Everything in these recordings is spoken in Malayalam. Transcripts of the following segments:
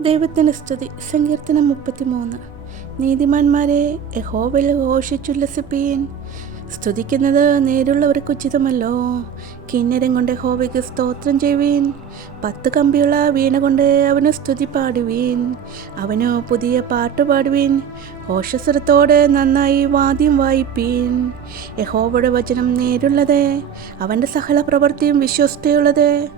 ദൈവത്തിന് സ്തുതി. സങ്കീർത്തനം മുപ്പത്തിമൂന്ന്. നീതിമാന്മാരെ യഹോവയിൽ ഘോഷിച്ചുല്ലസിപ്പീൻ സ്തുതിക്കുന്നത് നേരുള്ളവർക്ക് ഉചിതമല്ലോ. കിന്നരം കൊണ്ട് ഹോവയ്ക്ക് സ്തോത്രം ചെയ്യുവീൻ. പത്ത് കമ്പിയുള്ള വീണ കൊണ്ട് അവന് സ്തുതി പാടുവീൻ. അവന് പുതിയ പാട്ട് പാടുവീൻ. ഘോഷസ്വരത്തോടെ നന്നായി വാദ്യം വായിപ്പീൻ. യഹോവയുടെ വചനം നേരുള്ളത് അവന്റെ സകല പ്രവൃത്തിയും വിശ്വസ്തയുള്ളത്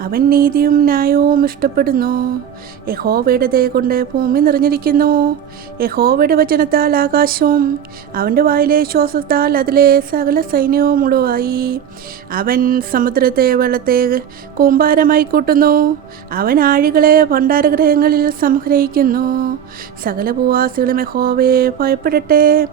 അവൻ നീതിയും ന്യായവും ഇഷ്ടപ്പെടുന്നു. യഹോവയുടെ ദയ കൊണ്ട് ഭൂമി നിറഞ്ഞിരിക്കുന്നു. യഹോവയുടെ വചനത്താൽ ആകാശവും അവന്റെ വായിലെ ശ്വാസത്താൽ അതിലെ സകല സൈന്യവും ഉളവായി. അവൻ സമുദ്രത്തെ വെള്ളത്തെ കൂമ്പാരമായി കൂട്ടുന്നു. അവൻ ആഴികളെ ഭണ്ഡാരഗ്രഹങ്ങളിൽ സംഗ്രഹിക്കുന്നു. സകല ഭൂവാസികളും യഹോവയെ ഭയപ്പെടട്ടെ.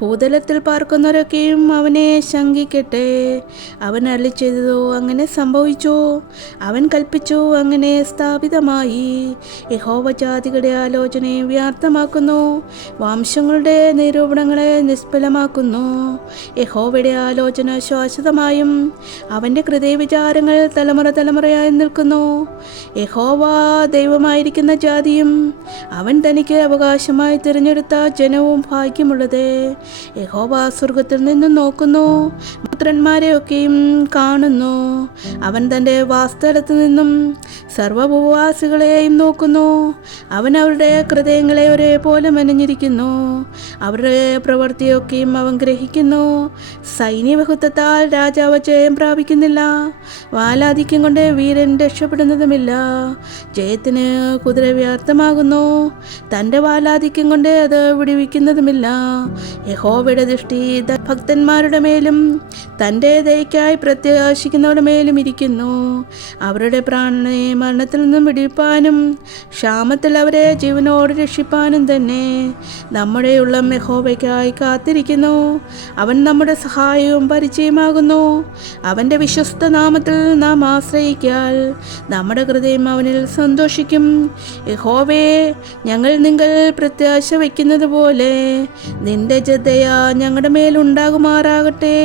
ഭൂതലത്തിൽ പാർക്കുന്നവരൊക്കെയും അവനെ ശങ്കിക്കട്ടെ. അവൻ അരളി ചെയ്തതോ അങ്ങനെ സംഭവിച്ചു? അവൻ കൽപ്പിച്ചു അങ്ങനെ സ്ഥാപിതമായി. യഹോവ ജാതികളുടെ ആലോചനയെ വ്യാർത്ഥമാക്കുന്നു. വംശങ്ങളുടെ നിരൂപണങ്ങളെ നിഷ്ഫലമാക്കുന്നു. യഹോവയുടെ ആലോചന ശാശ്വതമായും അവന്റെ ഹൃദയവിചാരങ്ങൾ തലമുറ തലമുറയായി നിൽക്കുന്നു. യഹോവ ദൈവമായിരിക്കുന്ന ജാതിയും അവൻ തനിക്ക് അവകാശമായി തിരഞ്ഞെടുത്ത ജനവും ഭാഗ്യമുള്ളത് യഹോവ സ്വർഗത്തിൽ നിന്നും നോക്കുന്നു. പുത്രന്മാരെയൊക്കെയും കാണുന്നു. അവൻ തന്റെ വാസ്തലത്തു നിന്നും സർവഭൂവാസികളെയും നോക്കുന്നു. അവൻ അവരുടെ ഹൃദയങ്ങളെ ഒരേപോലെ മെനഞ്ഞിരിക്കുന്നു. അവരുടെ പ്രവൃത്തിയൊക്കെയും അവൻ ഗ്രഹിക്കുന്നു. സൈന്യബഹുത്വത്താൽ രാജാവ് ജയം പ്രാപിക്കുന്നില്ല. വാലാധിക്യം കൊണ്ട് വീരൻ രക്ഷപ്പെടുന്നതുമില്ല. ജയത്തിന് കുതിര വ്യർത്ഥമാകുന്നു. തന്റെ വാലാധിക്യം കൊണ്ട് അത് വിടിവിക്കുന്നതുമില്ല. യഹോവയുടെ ദൃഷ്ടി ഭക്തന്മാരുടെ മേലും തന്റെ ദയക്കായി പ്രത്യാശിക്കുന്നവരുടെ മേലും ഇരിക്കുന്നു. അവരുടെ പ്രാണനെ മരണത്തിൽ നിന്നും വിടിപ്പാനും ക്ഷാമത്തിൽ അവരെ ജീവനോട് രക്ഷിപ്പാനും തന്നെ നമ്മുടെ ഉള്ളം യഹോവയ്ക്കായി കാത്തിരിക്കുന്നു. അവൻ നമ്മുടെ സഹായവും പരിചയമാകുന്നു. അവന്റെ വിശ്വസ്ത നാമത്തിൽ നാം ആശ്രയിക്കാൽ നമ്മുടെ ഹൃദയം അവനിൽ സന്തോഷിക്കും. യഹോവേ ഞങ്ങൾ നിങ്ങൾ പ്രത്യാശ വയ്ക്കുന്നത് പോലെ നിന്റെ ജതയ ഞങ്ങളുടെ മേലുണ്ടാകുമാറാകട്ടെ